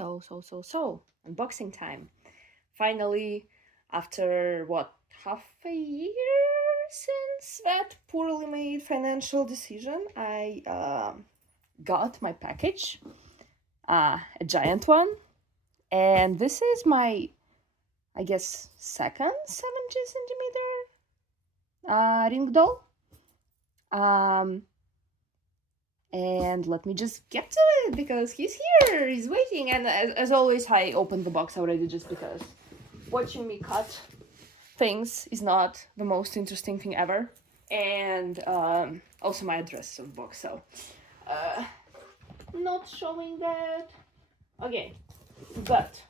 So, unboxing time. Finally, after what, half a year since that poorly made financial decision, I got my package, a giant one, and this is my, I guess, second 70 centimeter ring doll. And let me just get to it because he's here, he's waiting. And as always, I opened the box already just because watching me cut things is not the most interesting thing ever. And also my address of the box, so not showing that. Okay, but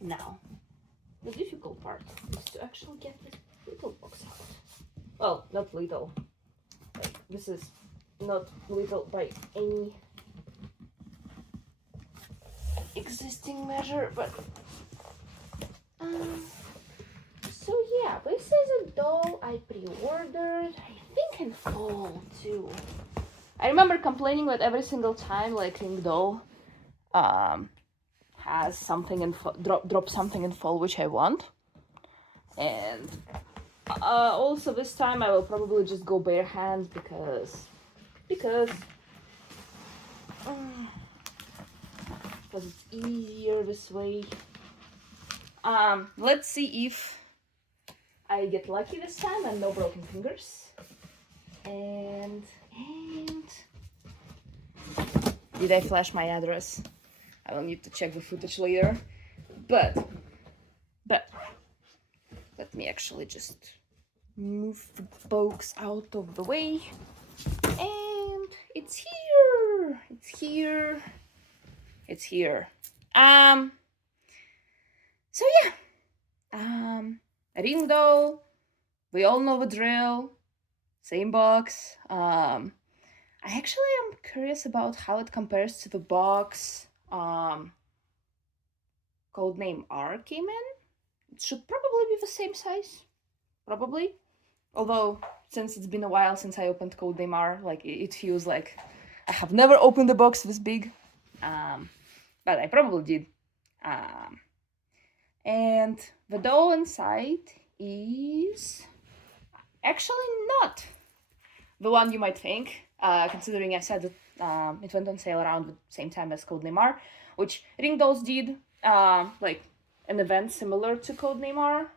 now the difficult part is to actually get this little box out. Well, not little. Like, this is not little by any existing measure, but so yeah, this is a doll I pre-ordered, I think in fall too. I remember complaining that every single time like Ringdoll has something in drop something in fall which I want, and also this time I will probably just go bare hands because it's easier this way. Let's see if I get lucky this time and no broken fingers. And did I flash my address? I will need to check the footage later. But let me actually just move the box out of the way. And it's here. It's here. So yeah. A ring doll. We all know the drill. Same box. I actually am curious about how it compares to the box Codename R came in. It should probably be the same size. Probably. Although, since it's been a while since I opened Codename R, like, it feels like I have never opened a box this big. But I probably did. And the doll inside is actually not the one you might think, considering I said that it went on sale around the same time as Codename R, which Ring Dolls did, like, an event similar to Codename R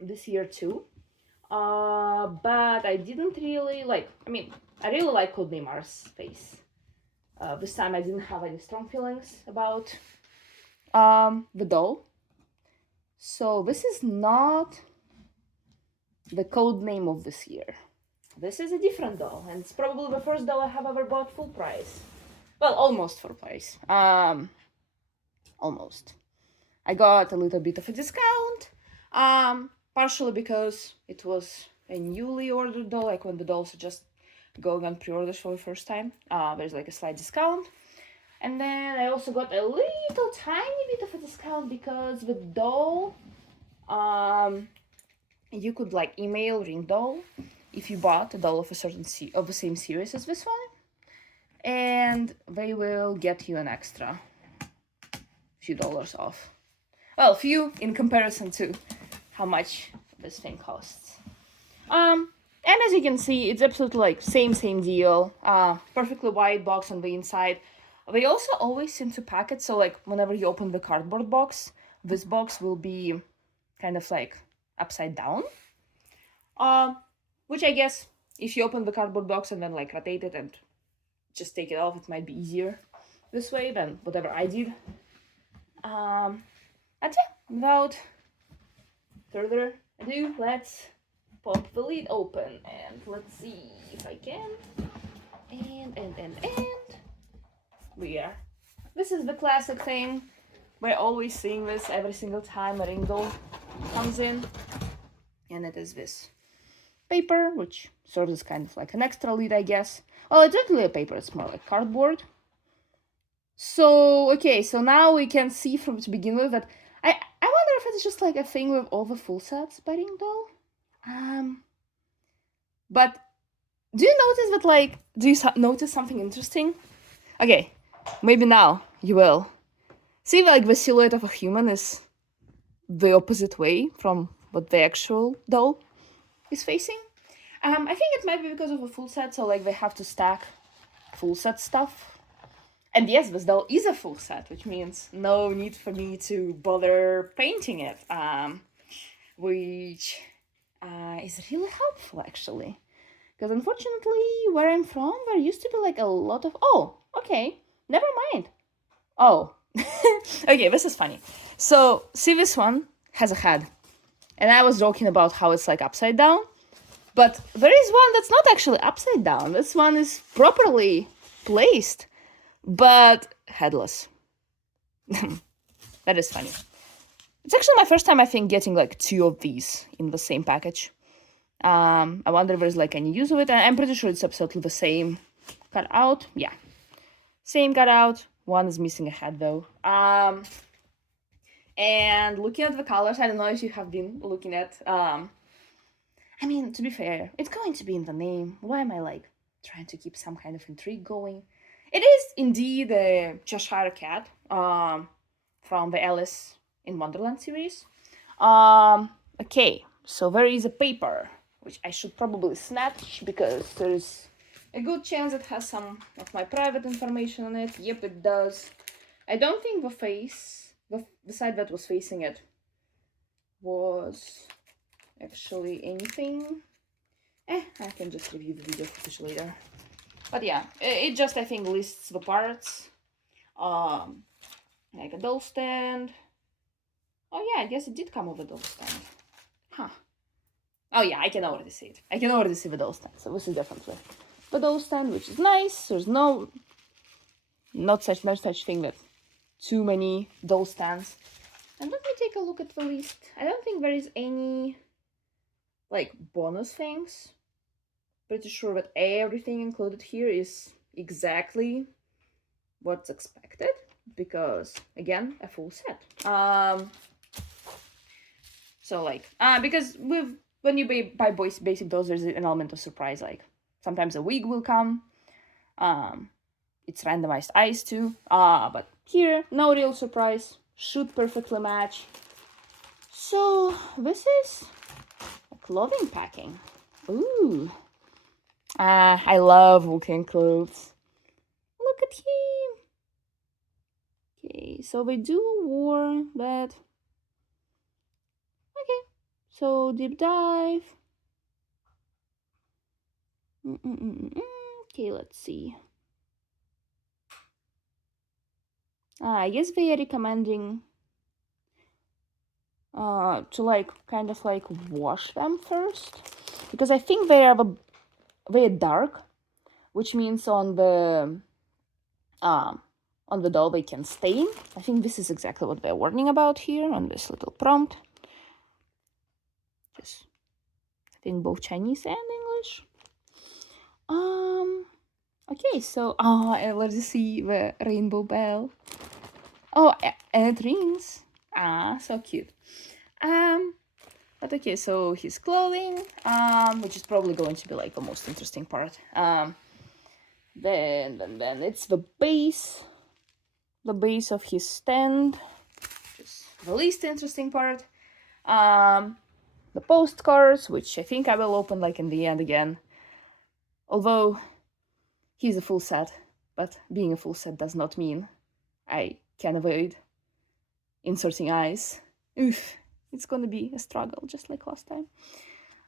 this year too. But I didn't really like, I really like Codename R's face. This time I didn't have any strong feelings about the doll. So this is not the code name of this year. This is a different doll, and it's probably the first doll I have ever bought full price. Well, almost full price. Almost. I got a little bit of a discount, partially because it was a newly ordered doll, like when the dolls are just going on pre-orders for the first time. There's like a slight discount. And then I also got a little tiny bit of a discount because the doll, you could like email Ringdoll if you bought a doll of a certain of the same series as this one, and they will get you an extra few dollars off. Well, few in comparison to how much this thing costs. And as you can see, it's absolutely like same deal. Perfectly white box on the inside. They also always seem to pack it so like whenever you open the cardboard box, this box will be kind of like upside down. Which I guess if you open the cardboard box and then like rotate it and just take it off, it might be easier this way than whatever I did. But yeah, without further ado, let's pop the lid open and let's see if I can. And we are. This is the classic thing. We're always seeing this every single time a ring doll comes in. And it is this paper, which serves as kind of like an extra lid, I guess. Well, it's not really a paper, it's more like cardboard. So, okay, so now we can see from to begin with that I wonder if it's just like a thing with all the full sets by Ring Doll. But do you notice that, like, do you notice something interesting? Okay, maybe now you will see like the silhouette of a human is the opposite way from what the actual doll is facing. I think it might be because of a full set, so like they have to stack full set stuff. And yes, this doll is a full set, which means no need for me to bother painting it, which is really helpful actually. Because unfortunately, where I'm from, there used to be like a lot of... Oh, okay, never mind. Oh, okay, this is funny. So, see, this one has a head. And I was joking about how it's like upside down. But there is one that's not actually upside down. This one is properly placed, but headless. That is funny. It's actually my first time, I think, getting like 2 of these in the same package. I wonder if there's like any use of it. And I'm pretty sure it's absolutely the same cutout. Yeah, same cutout. One is missing a head though. And looking at the colors, I don't know if you have been looking at. I mean, to be fair, it's going to be in the name. Why am I like trying to keep some kind of intrigue going? It is indeed a Cheshire Cat from the Alice in Wonderland series. Okay, so there is a paper, which I should probably snatch because there's a good chance it has some of my private information on it. Yep, it does. I don't think the face, the side that was facing it was actually anything. I can just review the video footage later. But yeah, it just, I think, lists the parts. Like a doll stand. Oh yeah, I guess it did come with a doll stand. Huh. Oh yeah, I can already see it. I can already see the doll stand. So this is definitely the doll stand, which is nice. There's no such thing that too many doll stands. And let me take a look at the list. I don't think there is any like bonus things. Pretty sure that everything included here is exactly what's expected, because again, a full set. So like because when you buy basic dolls, there's an element of surprise. Like sometimes a wig will come. It's randomized eyes too. But here, no real surprise. Should perfectly match. So this is a clothing packing. Ooh. I love looking at clothes. Look at him. Okay, so they do war that. Okay, so deep dive. Okay, let's see. I guess they are recommending to like kind of like wash them first, because I think they are very dark, which means on the doll they can stain. I think this is exactly what they're warning about here on this little prompt. Just I think both Chinese and English. Okay, so I already see the rainbow bell. Oh, and it rings. So cute. But okay, so his clothing, which is probably going to be like the most interesting part. Then it's the base of his stand, which is the least interesting part. The postcards, which I think I will open like in the end again. Although he's a full set, but being a full set does not mean I can avoid inserting eyes. Oof, it's gonna be a struggle, just like last time.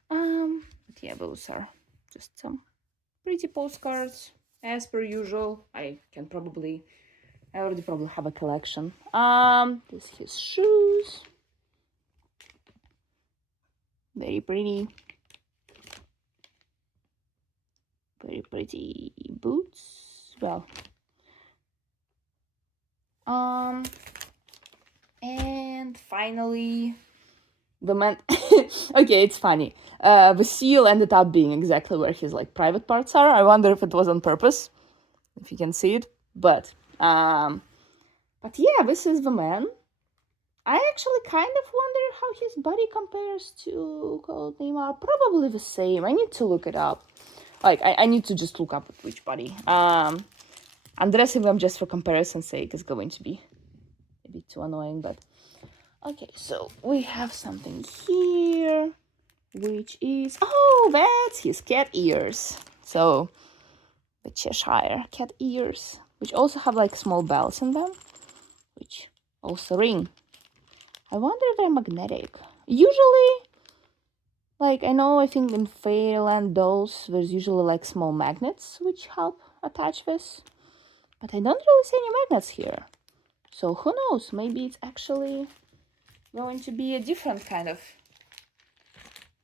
But yeah, those are just some pretty postcards, as per usual. I already probably have a collection. This is his shoes. Very pretty. Very pretty boots. Well, and finally, the man. Okay, it's funny. The seal ended up being exactly where his like private parts are. I wonder if it was on purpose, if you can see it. But yeah, this is the man. I actually kind of wonder how his body compares to Cold Neymar. Probably the same. I need to look it up. Like I need to just look up which body. I undressing them just for comparison's sake is going to be a bit too annoying, but okay, so we have something here, which is, oh, that's his cat ears. So the Cheshire Cat ears, which also have like small bells in them, which also ring. I wonder if they're magnetic. Usually, like, I think in Fairyland dolls, there's usually like small magnets which help attach this. But I don't really see any magnets here. So who knows? Maybe it's actually going to be a different kind of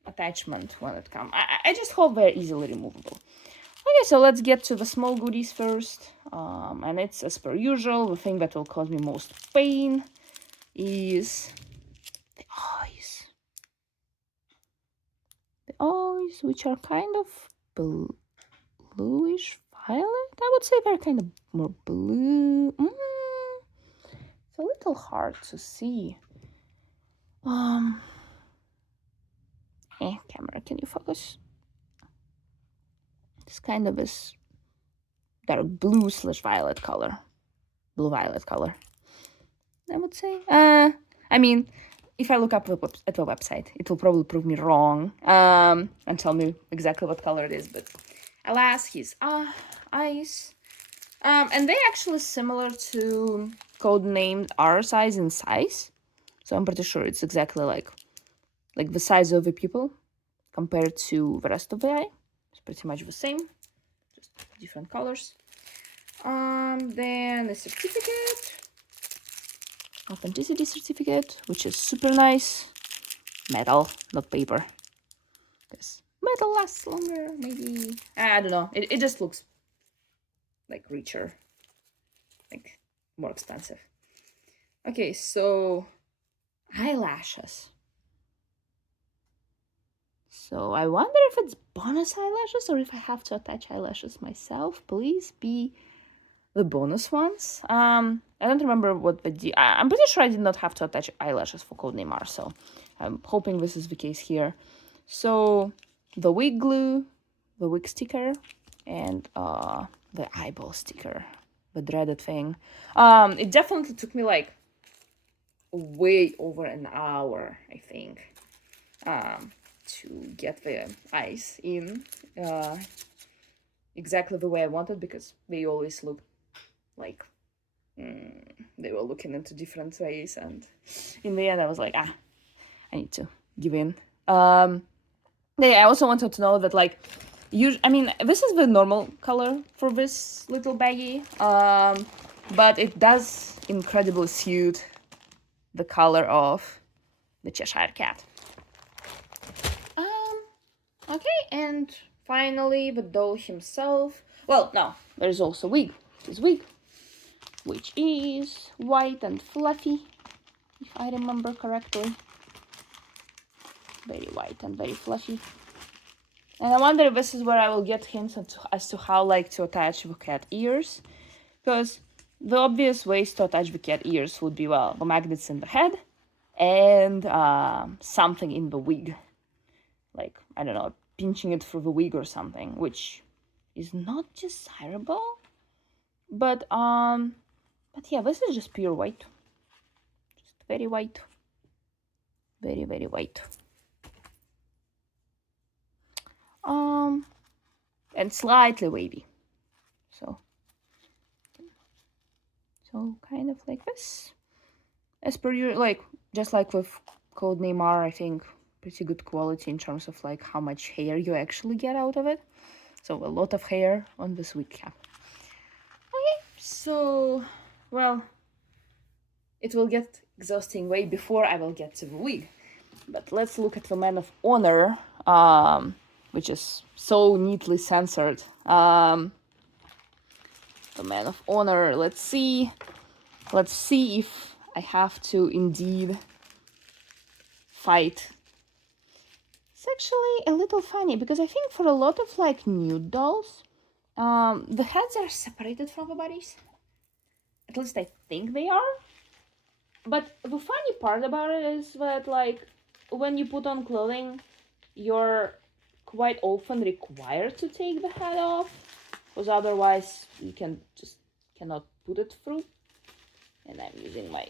attachment when it comes. I just hope they're easily removable. Okay, so let's get to the small goodies first. And it's as per usual, the thing that will cause me most pain is the eyes. The eyes, which are kind of bluish violet. I would say they're kind of more blue. It's a little hard to see. Camera, can you focus? It's kind of this dark blue / violet color. Blue-violet color, I would say. I mean, if I look up at the website, it will probably prove me wrong and tell me exactly what color it is. But alas, his eyes. And they're actually similar to codenamed R size in size. So I'm pretty sure it's exactly like the size of the pupil compared to the rest of the eye. It's pretty much the same, just different colors. Then a certificate. Authenticity certificate, which is super nice. Metal, not paper. Because metal lasts longer, maybe. I don't know. It just looks like richer. Like more expensive. Okay, so eyelashes. So I wonder if it's bonus eyelashes or if I have to attach eyelashes myself. Please be the bonus ones. I don't remember what I'm pretty sure I did not have to attach eyelashes for Codename R, so I'm hoping this is the case here. So the wig glue, the wig sticker, and the eyeball sticker, the dreaded thing. It definitely took me like way over an hour, I think, to get the eyes in exactly the way I wanted, because they always look like they were looking into different ways, and in the end I was like, I need to give in. I also wanted to know that, like, this is the normal color for this little baggie, but it does incredibly suit the color of the Cheshire Cat. Okay, and finally the doll himself. Well, no, there's also wig. His wig, which is white and fluffy, if I remember correctly. Very white and very fluffy. And I wonder if this is where I will get hints as to how to attach the cat ears. Because the obvious ways to attach the cat ears would be, well, the magnets in the head and something in the wig. Like, I don't know, pinching it through the wig or something, which is not desirable. But yeah, this is just pure white. Just very white. Very, very white. And slightly wavy. So kind of like this. As per your, just like with Codename R, I think pretty good quality in terms of how much hair you actually get out of it. So a lot of hair on this wig cap. Okay, so, well, it will get exhausting way before I will get to the wig. But let's look at the Man of Honor, which is so neatly censored. The Man of Honor, let's see if I have to indeed fight. It's actually a little funny, because I think for a lot of nude dolls, the heads are separated from the bodies. At least I think they are. But the funny part about it is that, when you put on clothing, you're quite often required to take the head off, because otherwise you can just cannot put it through. And I'm using my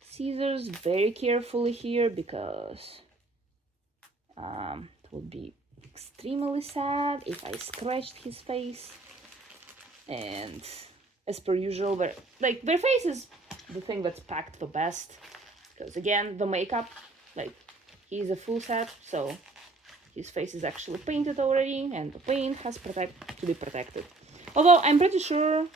scissors very carefully here because it would be extremely sad if I scratched his face. And as per usual, their face is the thing that's packed the best, because again, the makeup, like, he's a full set, so his face is actually painted already, and the paint has to be protected. Although I'm pretty sure,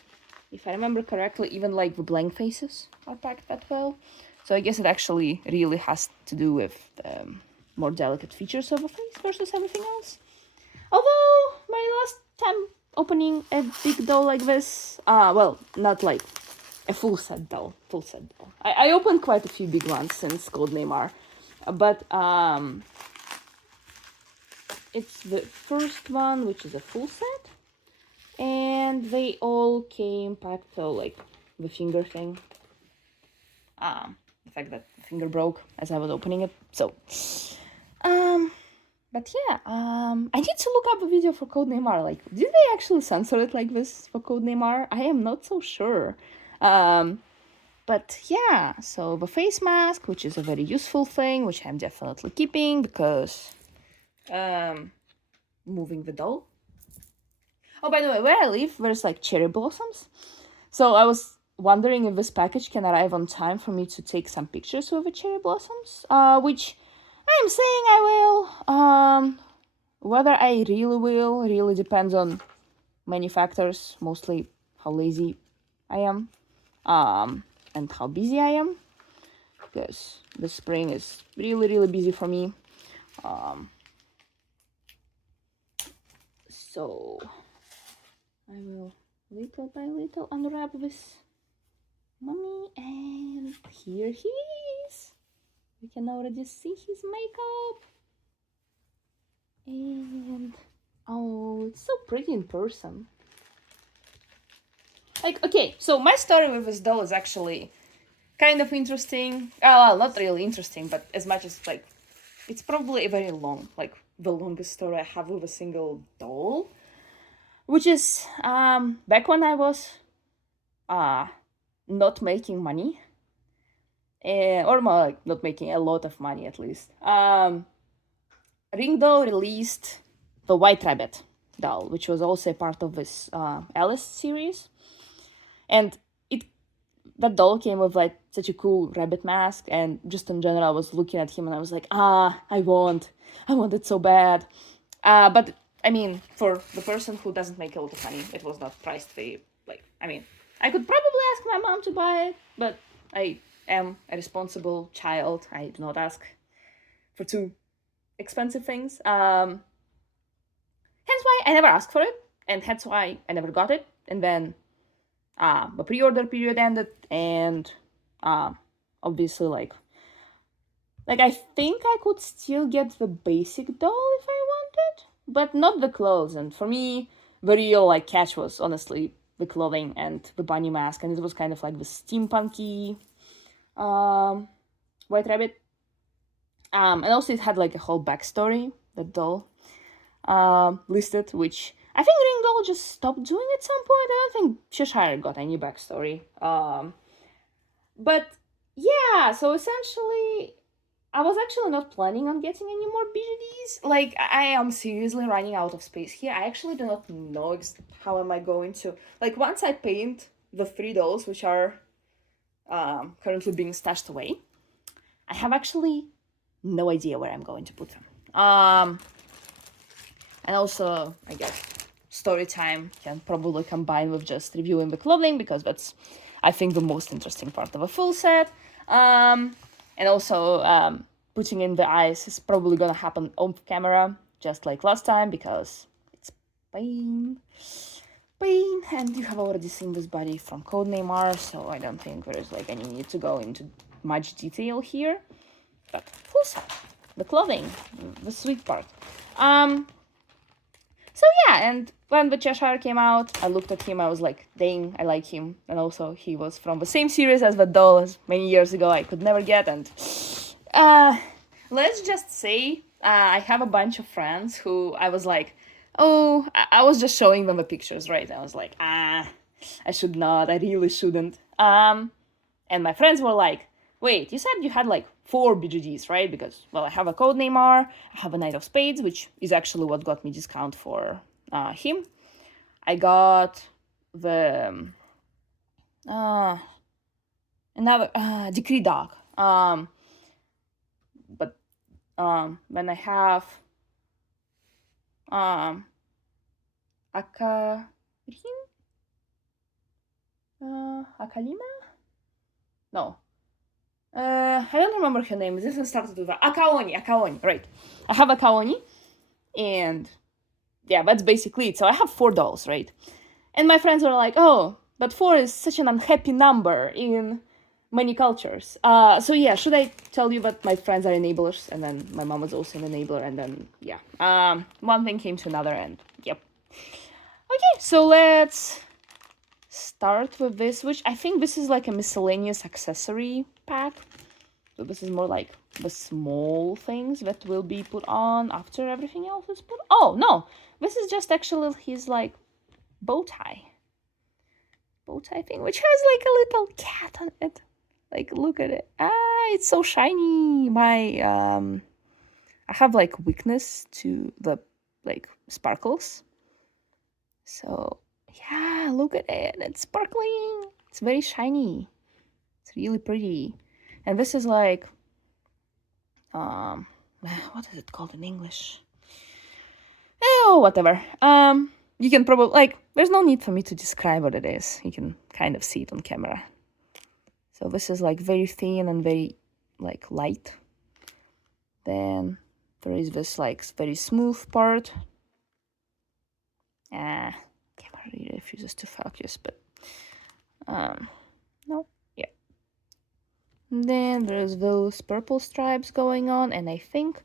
if I remember correctly, even like the blank faces are packed that well. So I guess it actually really has to do with the more delicate features of the face versus everything else. Although my last time opening a big doll like this, well, not like a full set doll. I opened quite a few big ones since Codename R, but it's the first one, which is a full set, and they all came packed, so like the finger thing, the fact that the finger broke as I was opening it, so but yeah, I need to look up a video for Codename R. Like, did they actually censor it like this for Codename R? I am not so sure. But yeah, so the face mask, which is a very useful thing, which I'm definitely keeping because moving the doll. Oh, by the way, where I live, there's like cherry blossoms. So I was wondering if this package can arrive on time for me to take some pictures with the cherry blossoms, which I'm saying I will. Whether I really will really depends on many factors, mostly how lazy I am, and how busy I am, because the spring is really busy for me. So I will little by little unwrap this mummy, and here he is. We can already see his makeup. And oh, it's so pretty in person. Like, okay, so my story with this doll is actually kind of interesting. Well, not really interesting, but as much as, like, it's probably a very long, like, the longest story I have with a single doll. Which is, back when I was not making money. Or more like, not making a lot of money, at least. Ringdoll released the White Rabbit doll, which was also a part of this Alice series. And that doll came with like such a cool rabbit mask, and just in general, I was looking at him and I was like, I want it so bad. But I mean, for the person who doesn't make a lot of money, it was not priced very, like, I mean, I could probably ask my mom to buy it, but I am a responsible child. I do not ask for too expensive things. Hence why I never asked for it, and hence why I never got it. And then the pre-order period ended, and obviously, like I think I could still get the basic doll if I wanted, but not the clothes. And for me, the real like catch was honestly the clothing and the bunny mask, and it was kind of like the steampunky White Rabbit. And also it had like a whole backstory, that doll listed, which I think Ringdoll just stopped doing at some point. I don't think Cheshire got any backstory. But yeah, so essentially, I was actually not planning on getting any more BJDs. Like, I am seriously running out of space here. I actually do not know how am I going to... Like, once I paint the 3 dolls, which are currently being stashed away, I have actually no idea where I'm going to put them. And also, I guess, story time can probably combine with just reviewing the clothing, because that's, I think, the most interesting part of a full set. And also, putting in the eyes is probably gonna happen on camera, just like last time, because it's pain, and you have already seen this body from Codename R, so I don't think there is like any need to go into much detail here. But full set, the clothing, the sweet part. So yeah, and when the Cheshire came out, I looked at him, I was like, dang, I like him. And also, he was from the same series as the doll as many years ago I could never get. And let's just say I have a bunch of friends who I was like, oh, I was just showing them the pictures, right? I was like, I should not. I really shouldn't. And my friends were like, wait, you said you had like 4 BJDs, right? Because, well, I have a Codename R, I have a Knight of Spades, which is actually what got me discount for him. I got the another Decree Dog. But when I have Akalima? No. I don't remember her name. This one started with Akaoni, right. I have Akaoni, and yeah, that's basically it. So I have 4 dolls, right? And my friends were like, oh, but 4 is such an unhappy number in many cultures. So yeah, should I tell you that my friends are enablers, and then my mom was also an enabler, and then yeah, one thing came to another, and yep. Okay, so let's start with this, which I think this is like a miscellaneous accessory pack. So this is more like the small things that will be put on after everything else is put. Oh no, this is just actually his like bow tie thing, which has like a little cat on it. Like, look at it. It's so shiny. I have like weakness to the like sparkles. So yeah, look at it. It's sparkling. It's very shiny. It's really pretty. And this is like what is it called in English? Oh, whatever. You can probably like there's no need for me to describe what it is. You can kind of see it on camera. So this is like very thin and very like light. Then there is this like very smooth part. Camera really refuses to focus, but no, yeah. And then there's those purple stripes going on, and I think,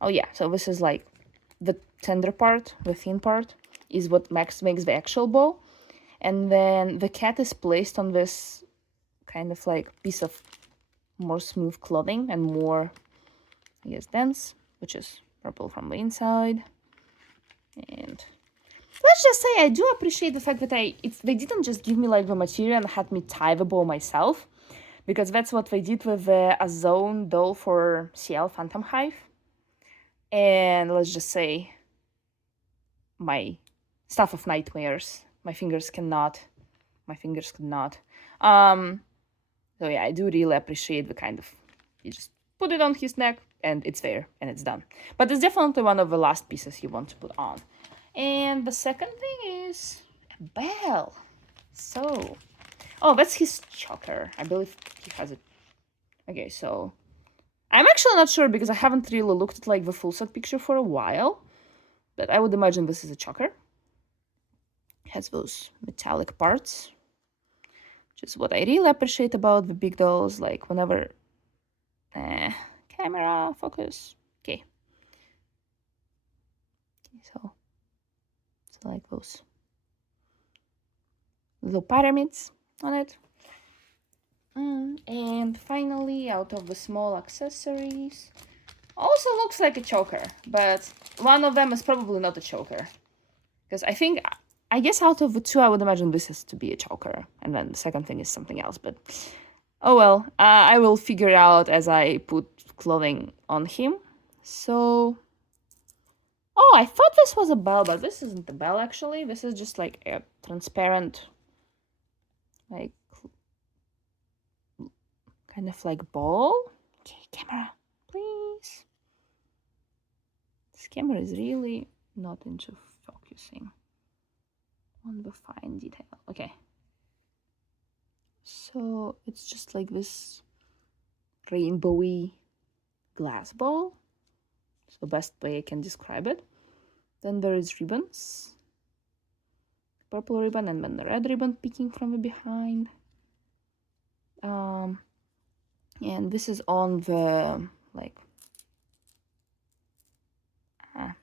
oh yeah, so this is like the tender part, the thin part, is what makes the actual bow. And then the cat is placed on this kind of like piece of more smooth clothing and more, I guess, dense, which is purple from the inside. And let's just say I do appreciate the fact that they didn't just give me like the material and had me tie the bow myself, because that's what they did with the Azone doll for CL Phantom Hive. And let's just say my Staff of Nightmares, my fingers could not. So yeah, I do really appreciate the kind of, you just put it on his neck and it's there and it's done. But it's definitely one of the last pieces you want to put on. And the second thing is a bell. So, oh, that's his choker. I believe he has it. Okay, so I'm actually not sure because I haven't really looked at like the full set picture for a while, but I would imagine this is a choker. It has those metallic parts, which is what I really appreciate about the big dolls. Like whenever, camera focus. Okay, so it's like those little pyramids on it. And finally, out of the small accessories, also looks like a choker, but one of them is probably not a choker, because I guess out of the 2, I would imagine this is to be a choker, and then the second thing is something else, but oh well, I will figure it out as I put clothing on him. So, oh, I thought this was a bell, but this isn't a bell actually. This is just like a transparent, like, kind of like ball. Okay, camera, please. This camera is really not into focusing on the fine detail. Okay. So it's just like this rainbowy glass ball. It's the best way I can describe it. Then there is ribbons. Purple ribbon and then the red ribbon peeking from the behind. And this is on the like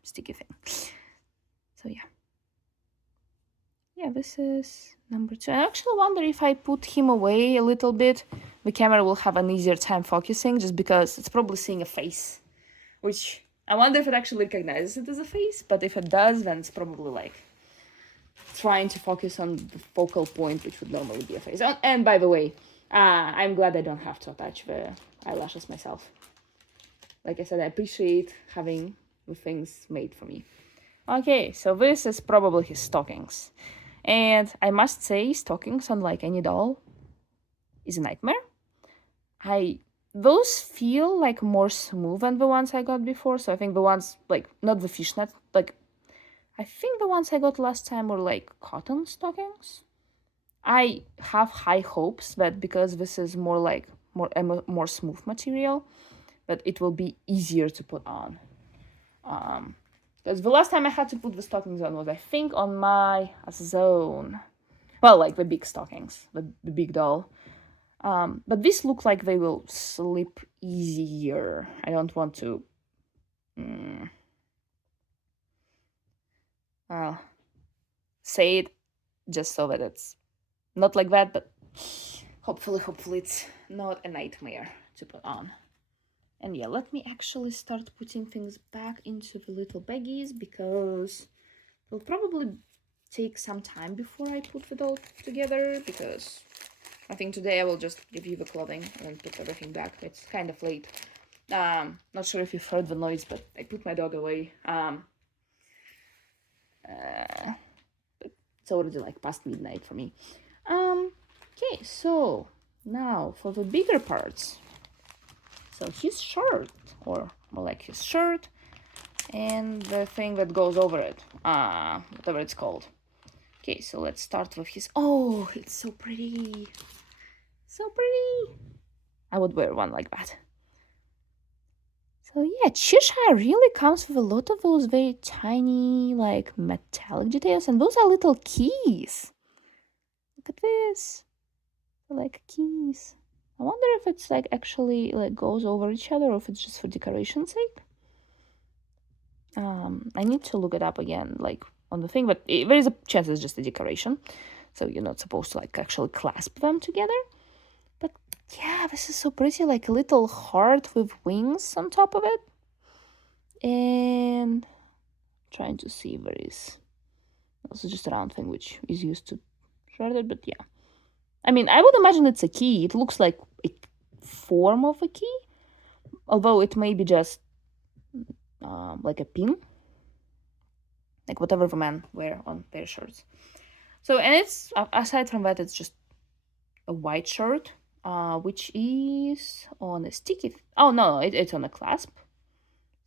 sticky thing. So yeah, this is number 2. I actually wonder if I put him away a little bit, the camera will have an easier time focusing, just because it's probably seeing a face, which I wonder if it actually recognizes it as a face, but if it does, then it's probably like trying to focus on the focal point, which would normally be a face. And by the way, I'm glad I don't have to attach the eyelashes myself. Like I said, I appreciate having the things made for me. Okay, so this is probably his stockings. And I must say, stockings, unlike any doll, is a nightmare. Those feel like more smooth than the ones I got before. So I think the ones, like, not the fishnet, like, I think the ones I got last time were like cotton stockings. I have high hopes that because this is more like more smooth material, that it will be easier to put on. Because the last time I had to put the stockings on was, I think, on my zone. Well, like the big stockings, the big doll. But these look like they will slip easier. I don't want to... say it just so that it's not like that, but hopefully it's not a nightmare to put on. And yeah, let me actually start putting things back into the little baggies, because it'll probably take some time before I put it all together, because I think today I will just give you the clothing and then put everything back. It's kind of late. Not sure if you've heard the noise, but I put my dog away. But it's already like past midnight for me. Okay, so now for the bigger parts. So his shirt, or more like his shirt, and the thing that goes over it, whatever it's called. Okay, so let's start with his... Oh, it's so pretty. So pretty. I would wear one like that. So yeah, Cheshire really comes with a lot of those very tiny, like, metallic details, and those are little keys. Look at this. They're like keys. I wonder if it's like actually like goes over each other, or if it's just for decoration's sake. I need to look it up again, like on the thing, but there is a chance it's just a decoration, so you're not supposed to like actually clasp them together. But yeah, this is so pretty, like a little heart with wings on top of it. And trying to see if there is also just a round thing which is used to shred it, but yeah. I mean, I would imagine it's a key. It looks like a form of a key, although it may be just like a pin, like whatever the men wear on their shirts. So, and it's, aside from that, it's just a white shirt, which is on a sticky... Oh, no, it's on a clasp.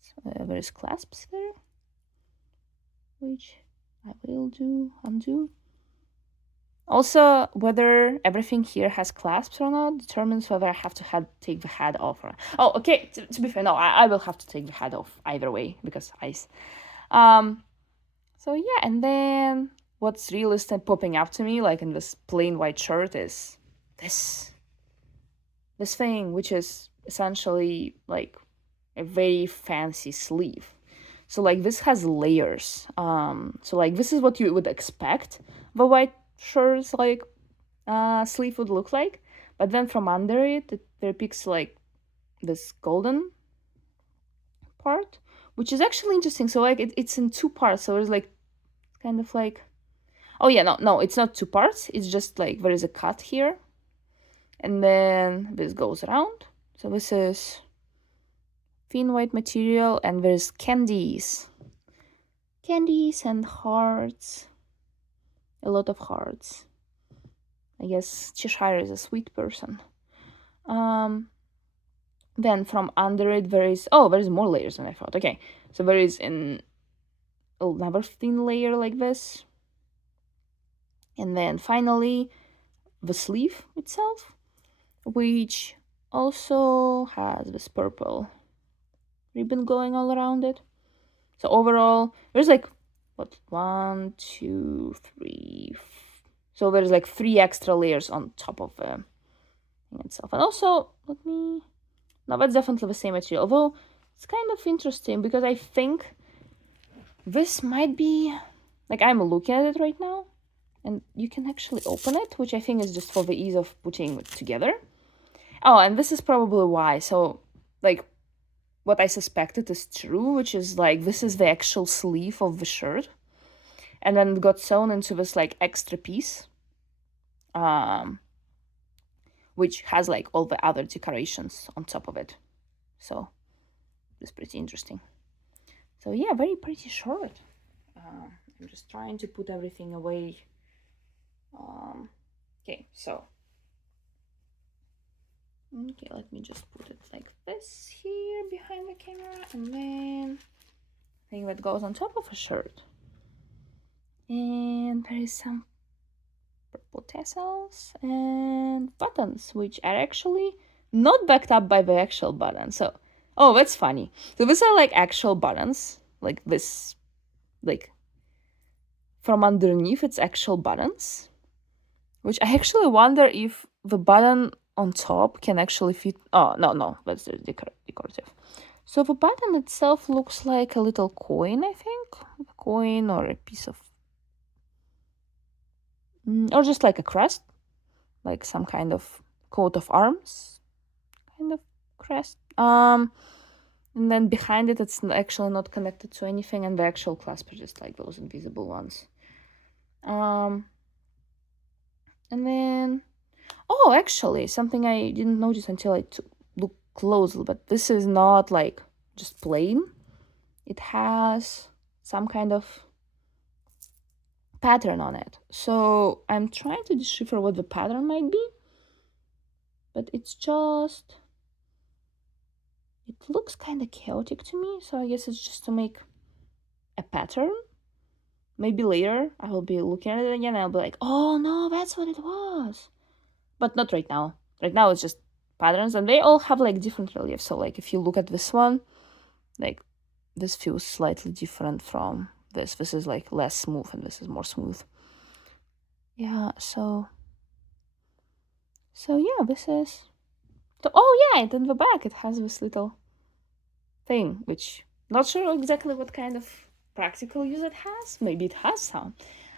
So, there is clasps there, which I will undo. Also, whether everything here has clasps or not determines whether I have to take the hat off. Oh, okay, to be fair, no, I will have to take the hat off either way, because ice. So yeah, and then what's really popping up to me, like in this plain white shirt, is this thing, which is essentially like a very fancy sleeve. So like this has layers. So like this is what you would expect the white shirt's like sleeve would look like, but then from under it there peeks like this golden part, which is actually interesting. So like it's in two parts, so it's like kind of like... Oh yeah, no, it's not two parts, it's just like there is a cut here, and then this goes around. So this is thin white material, and there's candies and hearts, a lot of hearts. I guess Cheshire is a sweet person. Then from under it there is more layers than I thought. Okay, so there is another thin layer like this, and then finally the sleeve itself, which also has this purple ribbon going all around it. So overall there's like 1, 2, 3, so there's like 3 extra layers on top of the thing itself. And also, that's definitely the same material, although it's kind of interesting because I think this might be, like, I'm looking at it right now and you can actually open it, which I think is just for the ease of putting it together. Oh, and this is probably why. So like what I suspected is true, which is like this is the actual sleeve of the shirt. and then it got sewn into this like extra piece, which has like all the other decorations on top of it. So it's pretty interesting. So yeah, very pretty short. I'm just trying to put everything away. Okay, so okay, let me just put it like this here behind the camera, and then thing that goes on top of a shirt. And there is some purple tassels and buttons, which are actually not backed up by the actual button. So, oh, that's funny. So these are like actual buttons, like this, like from underneath it's actual buttons, which I actually wonder if the button on top can actually fit. Oh, no, that's decorative. So the button itself looks like a little coin, I think. A coin or a piece of... or just like a crest. Like some kind of coat of arms kind of crest. And then behind it, it's actually not connected to anything, and the actual clasp are just like those invisible ones. And then... oh, actually, something I didn't notice until I looked closely, but this is not like just plain. It has some kind of pattern on it. So I'm trying to decipher what the pattern might be, but it's just... it looks kind of chaotic to me, so I guess it's just to make a pattern. Maybe later I will be looking at it again and I'll be like, oh no, that's what it was. But not right now. Right now it's just patterns, and they all have like different relief. So like if you look at this one, like this feels slightly different from this. This is like less smooth and this is more smooth. Yeah, so yeah, this is... so, oh yeah, and in the back it has this little thing, which not sure exactly what kind of practical use it has. Maybe it has some.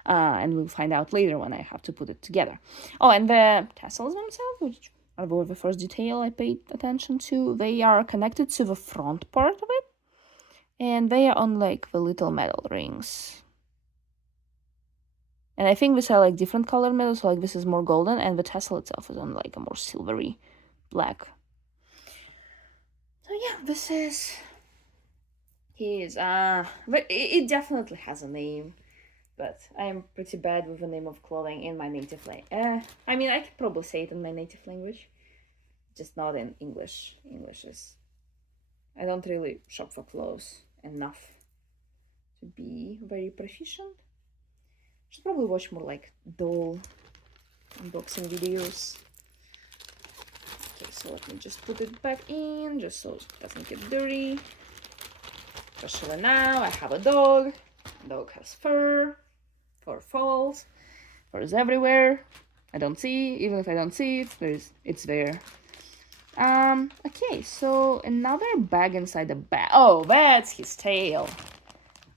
And we'll find out later when I have to put it together. Oh, and the tassels themselves, which are the first detail I paid attention to, they are connected to the front part of it, and they are on like the little metal rings. And I think these are like different color metal, so like this is more golden, and the tassel itself is on like a more silvery black. So yeah, this is his. But it definitely has a name. But I'm pretty bad with the name of clothing in my native language. I mean, I could probably say it in my native language, just not in English. English is... I don't really shop for clothes enough to be very proficient. Should probably watch more like doll unboxing videos. Okay, so let me just put it back in, just so it doesn't get dirty. Especially now, I have a dog. The dog has fur. Fur falls. Fur is everywhere. I don't see, even if I don't see it, it's there. Okay, so another bag inside the bag. Oh, that's his tail.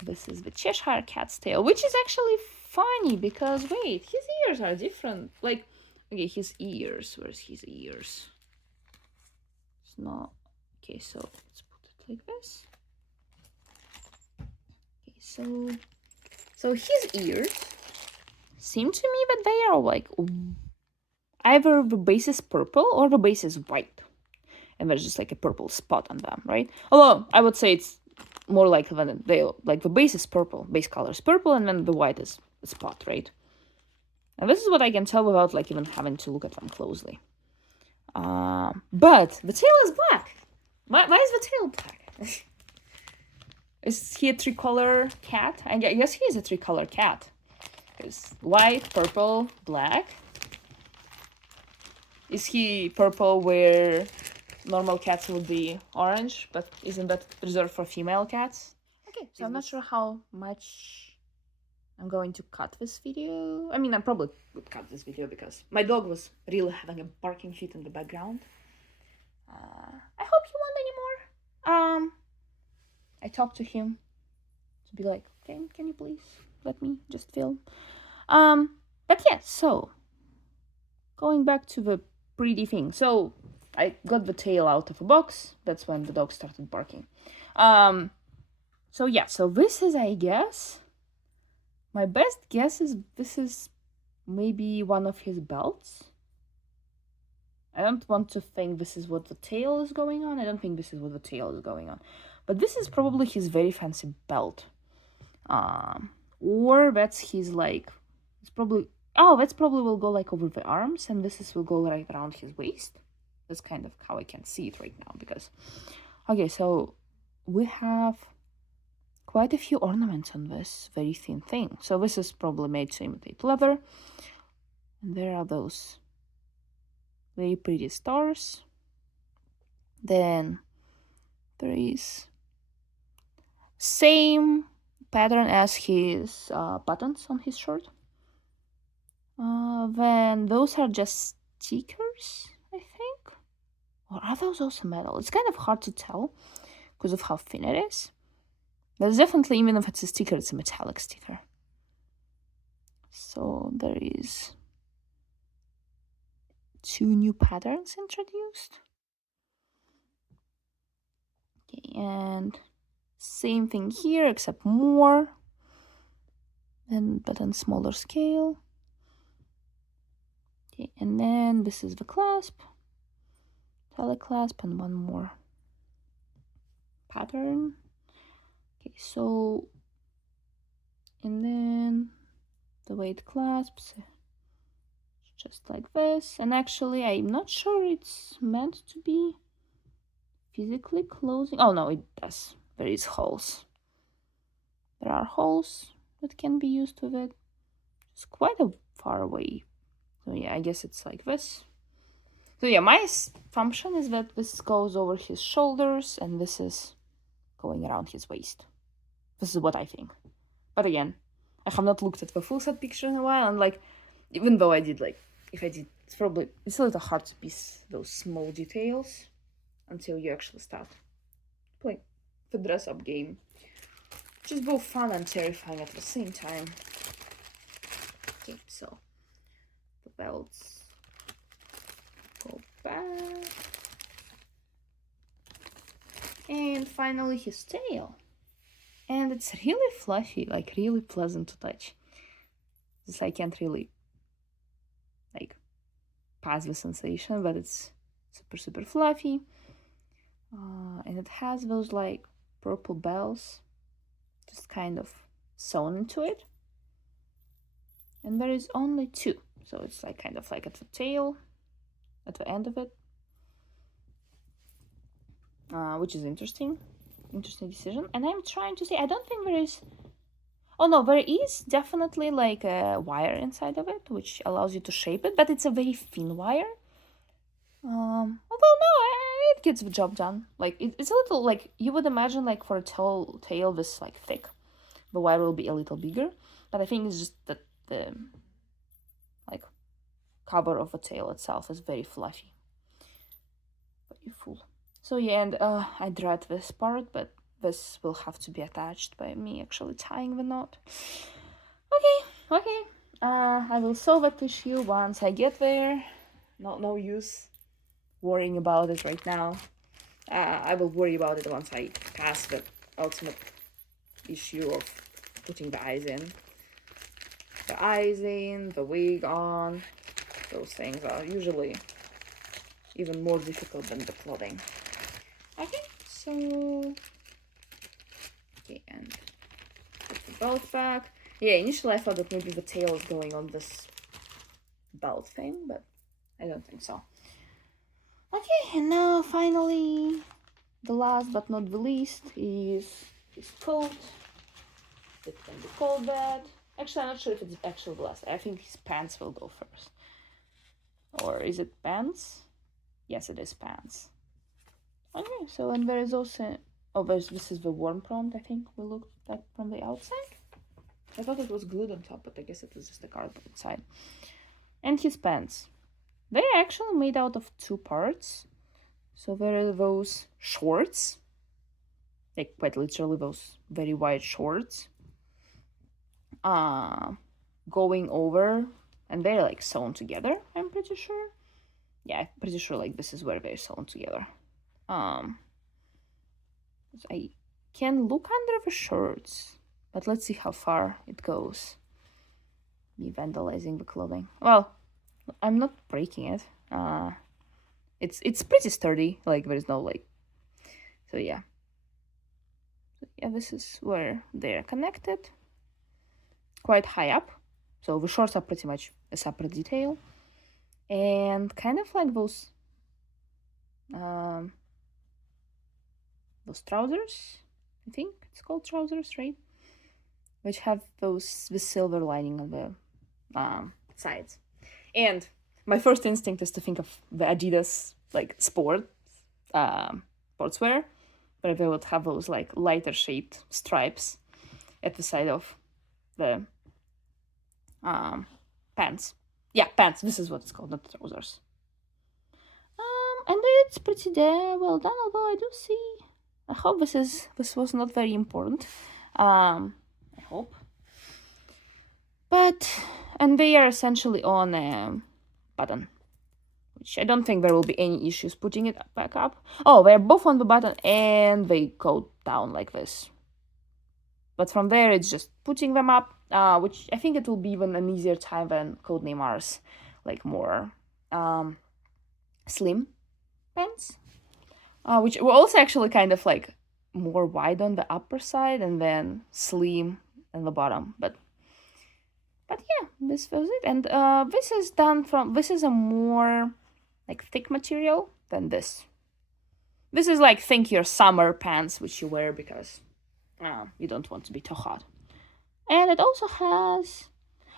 This is the Cheshire Cat's tail, which is actually funny because, wait, his ears are different. Like, okay, his ears. Where's his ears? It's not... okay, so let's put it like this. Okay, so his ears seem to me that they are like either the base is purple or the base is white, and there's just like a purple spot on them, right? Although I would say it's more like when they like the base is purple, base color is purple, and then the white is a spot, right? And this is what I can tell without like even having to look at them closely. But the tail is black. Why is the tail black? Is he a tricolor cat? I guess he is a tricolor cat. There's white, purple, black. Is he purple where normal cats would be orange, but isn't that reserved for female cats? Okay, so I'm not sure how much I'm going to cut this video. I mean, I probably would cut this video because my dog was really having a barking fit in the background. I hope he won't anymore. I talked to him to be like, can you please let me just film? But yeah, so going back to the pretty thing. So I got the tail out of a box. That's when the dog started barking. So yeah, so this is, I guess, My best guess is this is maybe one of his belts. I don't want to think this is what the tail is going on. I don't think this is what the tail is going on. But this is probably his very fancy belt. Or that's his, like, it's probably, oh, that's probably will go like over the arms, and this is will go right around his waist. That's kind of how I can see it right now, because, okay, so we have quite a few ornaments on this very thin thing. So this is probably made to imitate leather. And there are those very pretty stars. Then there is same pattern as his buttons on his shirt. Then those are just stickers, I think. Or are those also metal? It's kind of hard to tell because of how thin it is. There's definitely, even if it's a sticker, it's a metallic sticker. So there is 2 new patterns introduced. Okay, and same thing here, except more, but on smaller scale. Okay, and then this is the clasp, metallic clasp, and one more pattern. Okay, so, and then the way it clasps, just like this. And actually, I'm not sure it's meant to be physically closing. Oh no, it does. There is holes. There are holes that can be used with it. It's quite a far away. So yeah, I guess it's like this. So yeah, my assumption is that this goes over his shoulders and this is going around his waist. This is what I think. But again, I have not looked at the full set picture in a while, and like, even though I did, like, if I did, it's a little hard to piece those small details until you actually start playing the dress-up game, which is both fun and terrifying at the same time. Okay, so the belts go back. And finally his tail. And it's really fluffy, like really pleasant to touch. This I can't really like pass the sensation, but it's super fluffy. And it has those like purple bells just kind of sewn into it. And there is only 2, so it's like kind of like at the tail, at the end of it, which is interesting decision. And I'm trying to say, I don't think there is, oh no, there is definitely like a wire inside of it which allows you to shape it, but it's a very thin wire. Although no, it gets the job done. Like it's a little, like you would imagine, like for a tail this like thick, the wire will be a little bigger, but I think it's just that the like cover of the tail itself is very fluffy, very full. So yeah, and I dread this part, but this will have to be attached by me actually tying the knot. Okay. I will sew that tissue once I get there. No use worrying about it right now. I will worry about it once I pass the ultimate issue of putting the eyes in. The eyes in, the wig on. Those things are usually even more difficult than the clothing. Okay, so okay, and put the belt back. Yeah, initially I thought that maybe the tail is going on this belt thing, but I don't think so. Okay, and now finally, the last but not the least is his coat. It can be called that. Actually, I'm not sure if it's actually the last. I think his pants will go first. Or is it pants? Yes, it is pants. Okay, so and there is also, this is the warm prompt, I think we looked at from the outside. I thought it was glued on top, but I guess it was just a cardboard inside. And his pants. They're actually made out of 2 parts. So there are those shorts, like quite literally those very wide shorts, going over, and they're like sewn together, I'm pretty sure. Yeah, I'm pretty sure like this is where they're sewn together. I can look under the shirts, but let's see how far it goes. me vandalizing the clothing. Well, I'm not breaking it. It's pretty sturdy. Like there's no like. So yeah. Yeah, this is where they're connected. Quite high up. So the shorts are pretty much a separate detail. And kind of like those trousers, I think it's called trousers, right? Which have the silver lining on the sides. And my first instinct is to think of the Adidas like sportswear, where they would have those like lighter shaped stripes at the side of the pants. Yeah, pants. This is what it's called, not trousers. And it's pretty well done. Although I do see, I hope this was not very important. I hope. And they are essentially on a button, which I don't think there will be any issues putting it back up. Oh, they're both on the button and they go down like this. But from there, it's just putting them up, which I think it will be even an easier time than Codename R's, like more slim pants, which were also actually kind of like more wide on the upper side and then slim on the bottom. But yeah, this was it. And this is a more like thick material than this. This is like, think your summer pants, which you wear because you don't want to be too hot. And it also has,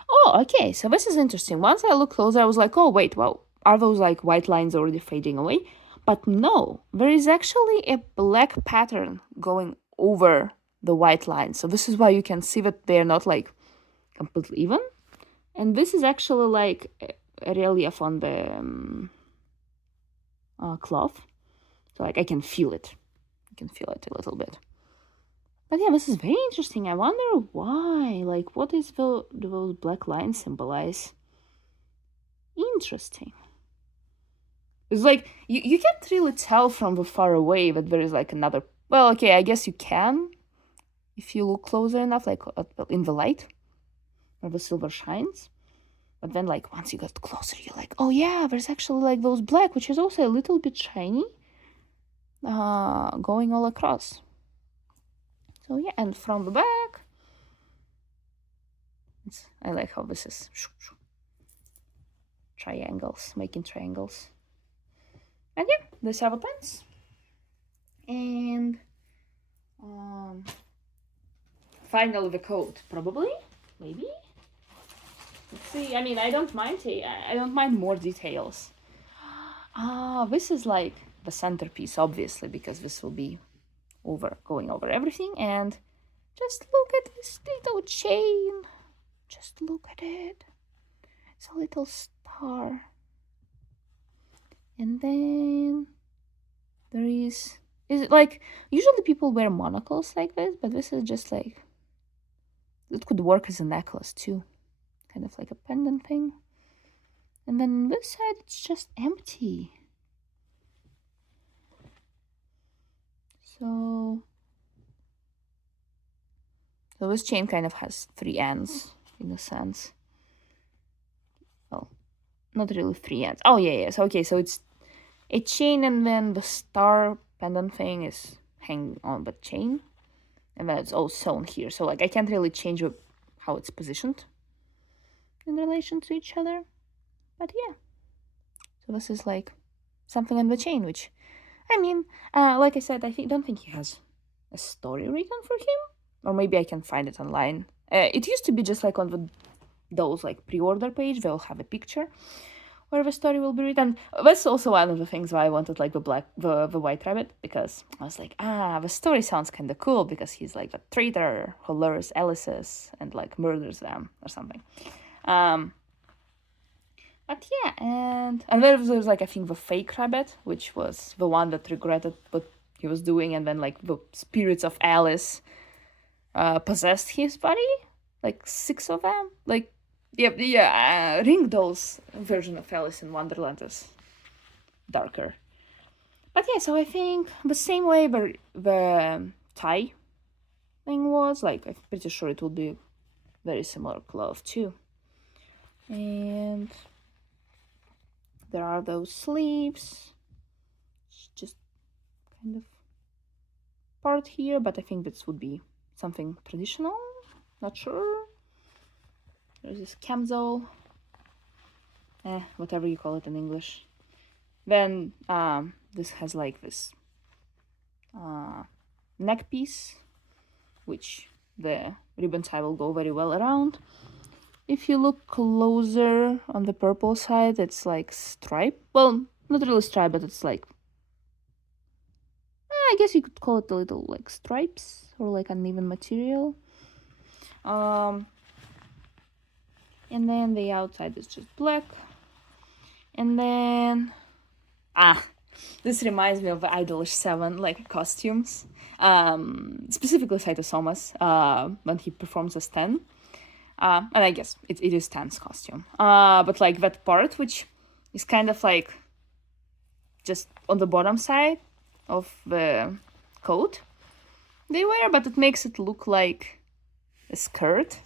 oh, okay, so this is interesting. Once I looked closer, I was like, oh, wait, well, are those like white lines already fading away? But no, there is actually a black pattern going over the white lines. So this is why you can see that they're not like completely even. And this is actually like a relief on the cloth. So like I can feel it. You can feel it a little bit. But yeah, this is very interesting. I wonder why. Like, what is those black lines symbolize? Interesting. It's like, you can't really tell from the far away that there is like another... Well, okay, I guess you can. If you look closer enough, like in the light, where the silver shines. But then like once you get closer, you're like, oh yeah, there's actually like those black, which is also a little bit shiny. Going all across. So yeah, and from the back, I like how this is triangles, making triangles. And yeah, these are the pants. And finally the coat, probably, maybe. Let's see. I mean, I don't mind more details. This is like the centerpiece, obviously, because this will be going over everything. And just look at this little chain. Just look at it. It's a little star. And then there is it like, usually people wear monocles like this, but this is just like, it could work as a necklace too. Kind of like a pendant thing. And then on this side, it's just empty. So this chain kind of has 3 ends, in a sense. Well, not really 3 ends. Oh, yeah. So, okay, so it's a chain, and then the star pendant thing is hanging on the chain. And then it's all sewn here. So, like, I can't really change how it's positioned in relation to each other. But, yeah. So this is, like, something on the chain, which... I mean, like I said, don't think he has a story written for him. Or maybe I can find it online. It used to be just like on those like pre-order page, they'll have a picture where the story will be written. That's also one of the things why I wanted like the white rabbit, because I was like, the story sounds kind of cool because he's like the traitor who lures Alice's and like murders them or something. But yeah, and there's like, I think, the fake rabbit, which was the one that regretted what he was doing, and then like the spirits of Alice possessed his body, like 6 of them. Like, yeah, Ringdoll's version of Alice in Wonderland is darker. But yeah, so I think the same way the tie thing was, like, I'm pretty sure it will be very similar cloth too. And there are those sleeves. It's just kind of part here, but I think this would be something traditional. Not sure. There's this camisole. Whatever you call it in English. Then this has like this neck piece, which the ribbon tie will go very well around. If you look closer on the purple side, it's like stripe. Well, not really stripe, but it's like, I guess you could call it a little like stripes or like uneven material. And then the outside is just black. And then, this reminds me of the Idolish 7 like costumes. Specifically Saito-Soma's when he performs as 10. And I guess it is 10's costume. But like that part, which is kind of like just on the bottom side of the coat they wear, but it makes it look like a skirt.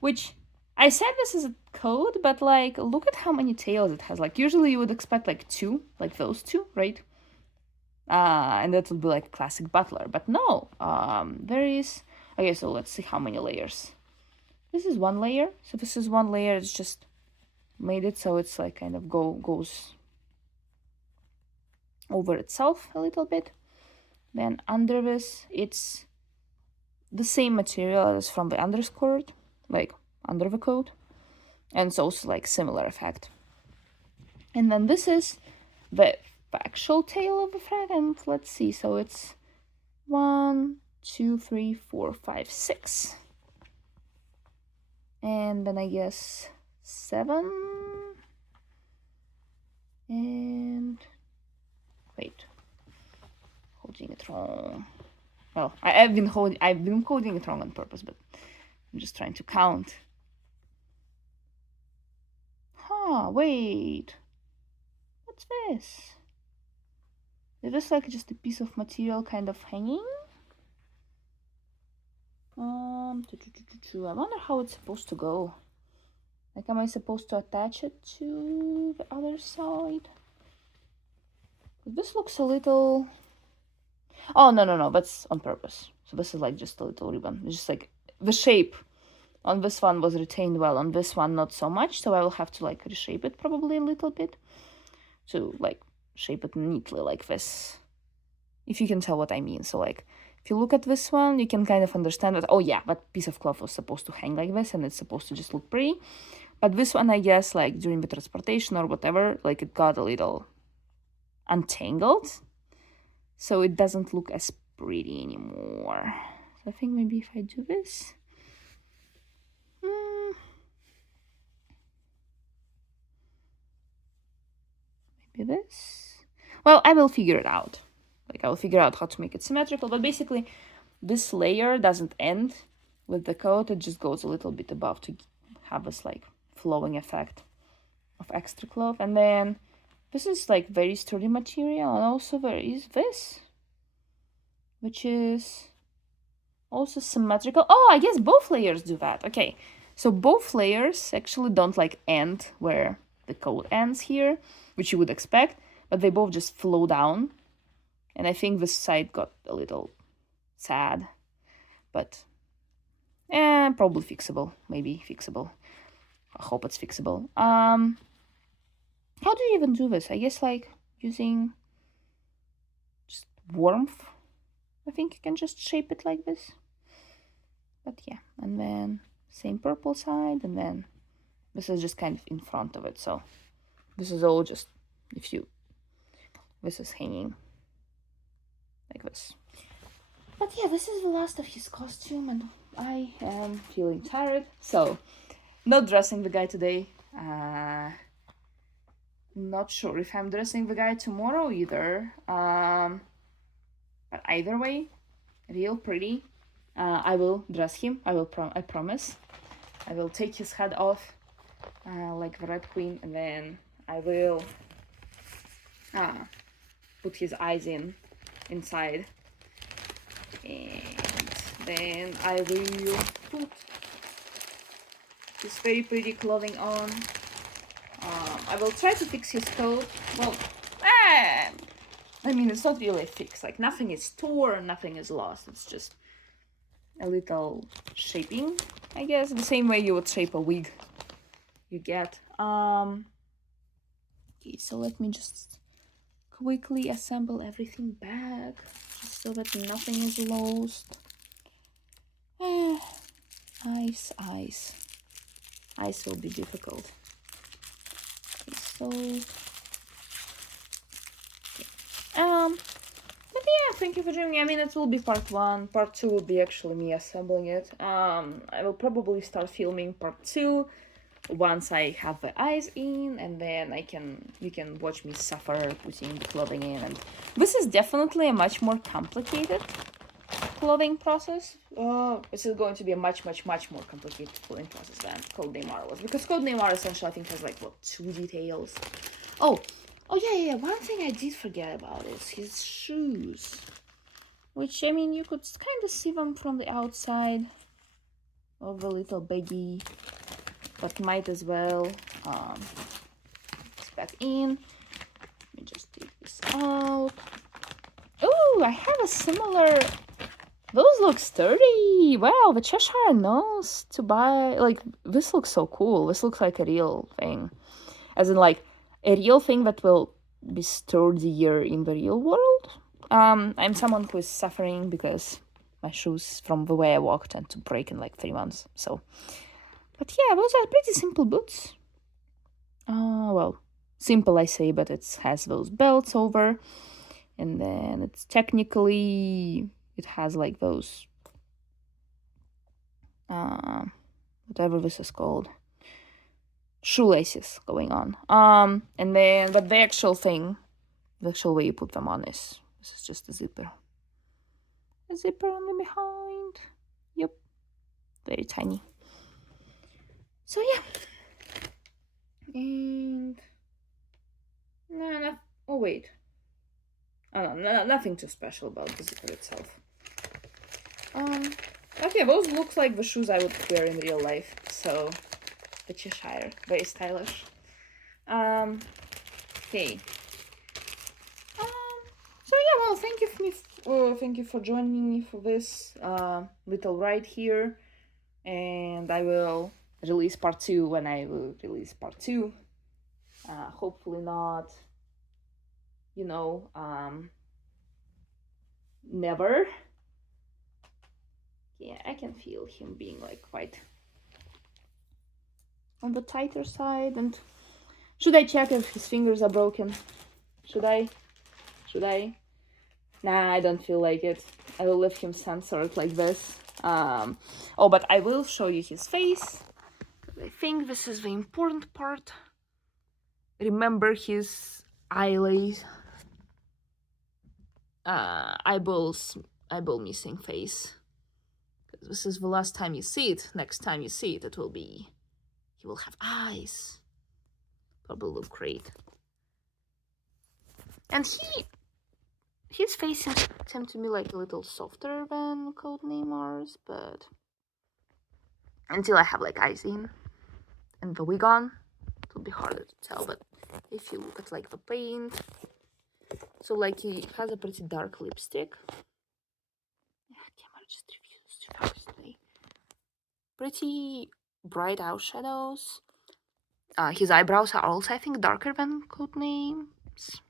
Which I said this is a coat, but like look at how many tails it has. Like usually you would expect like 2, like those 2, right? And that would be like a classic butler, but no. There is. Okay, so let's see how many layers. This is 1 layer. So this is 1 layer. It's just made it so it's like kind of goes over itself a little bit. Then under this, it's the same material as from the underskirt, like under the coat, and it's also like similar effect. And then this is the actual tail of the thread, and let's see. So it's 1, 2, 3, 4, 5, 6. And then I guess 7. And wait, holding it wrong. Well, I've been coding it wrong on purpose, but I'm just trying to count. Wait. What's this? Is this like just a piece of material kind of hanging? I wonder how it's supposed to go. Like, am I supposed to attach it to the other side? This looks a little... Oh, no, that's on purpose. So this is like just a little ribbon. It's just like the shape on this one was retained well, on this one not so much. So I will have to like reshape it probably a little bit to like shape it neatly like this. If you can tell what I mean. So like, if you look at this one, you can kind of understand that, oh yeah, that piece of cloth was supposed to hang like this and it's supposed to just look pretty. But this one, I guess, like during the transportation or whatever, like it got a little untangled. So it doesn't look as pretty anymore. So I think maybe if I do this. Maybe this. Well, I will figure it out. Like, I will figure out how to make it symmetrical. But basically, this layer doesn't end with the coat. It just goes a little bit above to have this, like, flowing effect of extra cloth. And then this is, like, very sturdy material. And also there is this, which is also symmetrical. Oh, I guess both layers do that. Okay, so both layers actually don't, like, end where the coat ends here, which you would expect. But they both just flow down. And I think this side got a little sad, but probably fixable, maybe fixable. I hope it's fixable. How do you even do this? I guess like using just warmth. I think you can just shape it like this. But yeah, and then same purple side, and then this is just kind of in front of it. So this is all just, this is hanging like this. But yeah, this is the last of his costume, and I am feeling tired, so not dressing the guy today. Not sure if I'm dressing the guy tomorrow either. But either way, real pretty. I will dress him. I promise. I will take his head off, like the Red Queen, and then I will put his eyes inside, and then I will put his very pretty clothing on. I will try to fix his coat. Well, I mean, it's not really fixed. Like, nothing is torn, nothing is lost. It's just a little shaping, I guess. The same way you would shape a wig you get. Okay, so let me just quickly assemble everything back, just so that nothing is lost. Eyes. Eyes will be difficult. Okay, so but yeah, thank you for joining me. I mean, it will be part 1. Part 2 will be actually me assembling it. I will probably start filming part 2 once I have the eyes in, and then you can watch me suffer putting the clothing in. And this is definitely a much more complicated clothing process. This is going to be a much more complicated clothing process than Codename R was, because Codename R essentially I think has like 2 details. Oh yeah. One thing I did forget about is his shoes, which, I mean, you could kind of see them from the outside of the little baggie, but might as well it's back in. Let me just take this out. Oh, I have a similar. Those look sturdy. Wow, the Cheshire knows to buy. Like, this looks so cool. This looks like a real thing, as in like a real thing that will be sturdier in the real world. I'm someone who is suffering because my shoes from the way I walk tend to break in like 3 months. So, but yeah, those are pretty simple boots. Well, simple I say, but it has those belts over, and then it's technically, it has like those whatever this is called, shoelaces going on. And then, but the actual thing, the actual way you put them on is, this is just a zipper. A zipper on the behind. Yep. Very tiny. So yeah. And oh wait. Oh no, nothing too special about the zipper itself. Okay, those look like the shoes I would wear in real life. So the Cheshire, very stylish. Okay. So yeah, well, thank you for joining me for this little ride here, and I will release part 2 when I will release part 2. Hopefully not, never. Yeah, I can feel him being like quite on the tighter side. And should I check if his fingers are broken? Should I? Nah, I don't feel like it. I will leave him censored like this. Oh, but I will show you his face. I think this is the important part. Remember his eyelays, eyeball missing face. Because this is the last time you see it. Next time you see it, it will be, he will have eyes. Probably look great. And his face seemed to me like a little softer than Codename R's, but until I have like eyes in and the wig on, it will be harder to tell. But if you look at like the paint, so like he has a pretty dark lipstick. Camera just refuses to focus today. Pretty bright eyeshadows. His eyebrows are also, I think, darker than Codename's.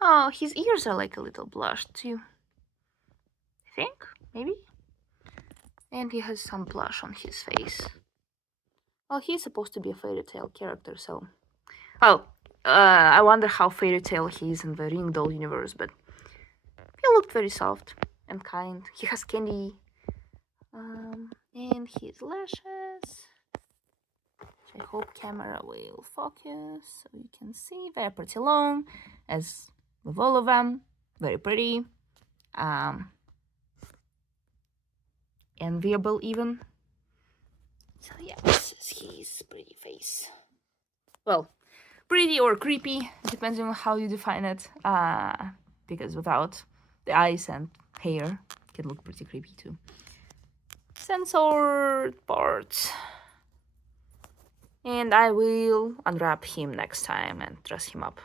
Oh, his ears are like a little blushed too. I think, maybe. And he has some blush on his face. Well, he's supposed to be a fairy tale character, so... Well, I wonder how fairy tale he is in the Ringdoll universe, but... He looked very soft and kind. He has candy. And his lashes. I hope camera will focus so you can see. They're pretty long, as with all of them. Very pretty. Enviable even. So yeah, this is his pretty face. Well, pretty or creepy, depending on how you define it. Because without the eyes and hair, it can look pretty creepy too. censored parts. And I will unwrap him next time and dress him up.